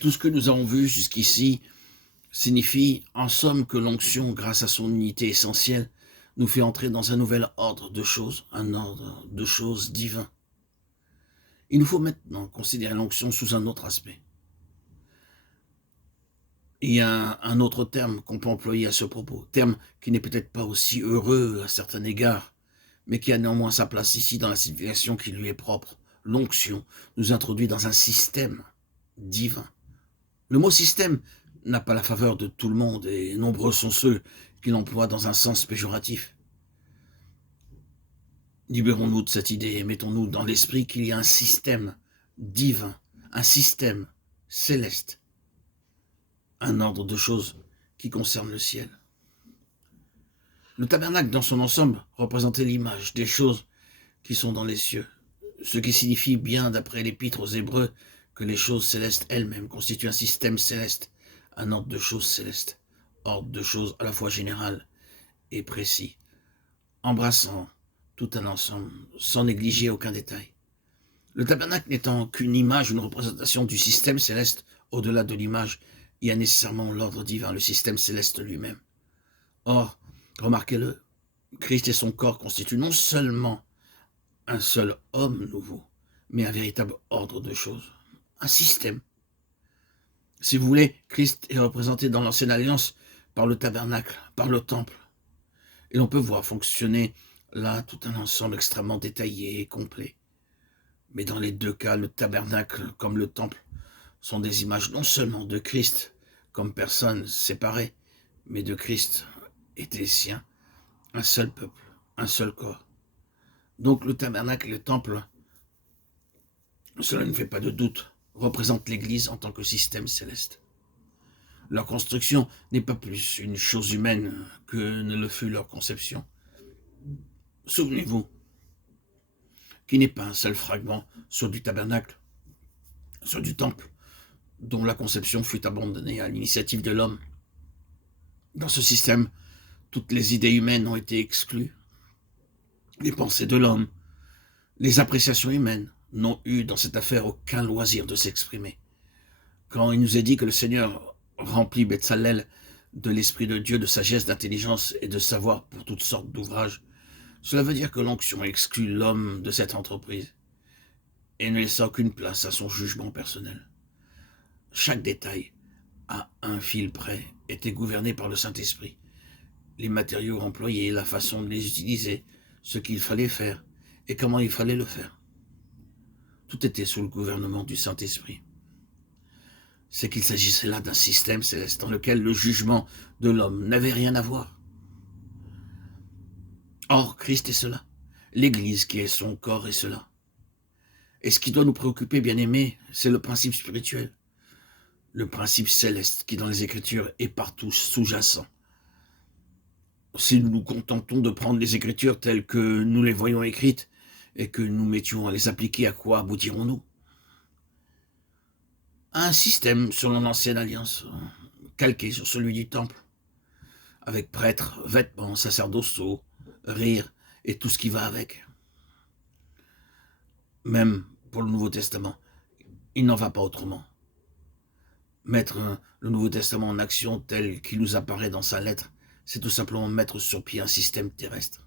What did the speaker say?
Tout ce que nous avons vu jusqu'ici signifie en somme que l'onction, grâce à son unité essentielle, nous fait entrer dans un nouvel ordre de choses, un ordre de choses divin. Il nous faut maintenant considérer l'onction sous un autre aspect. Il y a un autre terme qu'on peut employer à ce propos, terme qui n'est peut-être pas aussi heureux à certains égards, mais qui a néanmoins sa place ici dans la signification qui lui est propre. L'onction nous introduit dans un système divin. Le mot système n'a pas la faveur de tout le monde et nombreux sont ceux qui l'emploient dans un sens péjoratif. Libérons-nous de cette idée et mettons-nous dans l'esprit qu'il y a un système divin, un système céleste, un ordre de choses qui concerne le ciel. Le tabernacle dans son ensemble représentait l'image des choses qui sont dans les cieux, ce qui signifie bien d'après l'épître aux Hébreux que les choses célestes elles-mêmes constituent un système céleste, un ordre de choses célestes, ordre de choses à la fois général et précis, embrassant tout un ensemble, sans négliger aucun détail. Le tabernacle n'étant qu'une image, une représentation du système céleste, au-delà de l'image, il y a nécessairement l'ordre divin, le système céleste lui-même. Or, remarquez-le, Christ et son corps constituent non seulement un seul homme nouveau, mais un véritable ordre de choses, un système. Si vous voulez, Christ est représenté dans l'ancienne alliance par le tabernacle, par le temple. Et l'on peut voir fonctionner là tout un ensemble extrêmement détaillé et complet. Mais dans les deux cas, le tabernacle comme le temple sont des images non seulement de Christ comme personne séparée, mais de Christ et des siens, un seul peuple, un seul corps. Donc le tabernacle et le temple, cela ne fait pas de doute, représentent l'Église en tant que système céleste. Leur construction n'est pas plus une chose humaine que ne le fut leur conception. Souvenez-vous qu'il n'est pas un seul fragment sur du tabernacle, sur du temple, dont la conception fut abandonnée à l'initiative de l'homme. Dans ce système, toutes les idées humaines ont été exclues. Les pensées de l'homme, les appréciations humaines n'ont eu dans cette affaire aucun loisir de s'exprimer. Quand il nous est dit que le Seigneur remplit Betsalel de l'Esprit de Dieu, de sagesse, d'intelligence et de savoir pour toutes sortes d'ouvrages, cela veut dire que l'onction exclut l'homme de cette entreprise et ne laisse aucune place à son jugement personnel. Chaque détail, à un fil près, était gouverné par le Saint-Esprit. Les matériaux employés, la façon de les utiliser, ce qu'il fallait faire et comment il fallait le faire. Tout était sous le gouvernement du Saint-Esprit. C'est qu'il s'agissait là d'un système céleste dans lequel le jugement de l'homme n'avait rien à voir. Or, Christ est cela. L'Église qui est son corps est cela. Et ce qui doit nous préoccuper, bien-aimés, c'est le principe spirituel. Le principe céleste qui, dans les Écritures, est partout sous-jacent. Si nous nous contentons de prendre les Écritures telles que nous les voyons écrites et que nous mettions à les appliquer, à quoi aboutirons-nous? À un système selon l'ancienne alliance, calqué sur celui du temple, avec prêtres, vêtements sacerdotaux, rires et tout ce qui va avec. Même pour le Nouveau Testament, il n'en va pas autrement. Mettre le Nouveau Testament en action tel qu'il nous apparaît dans sa lettre, c'est tout simplement mettre sur pied un système terrestre.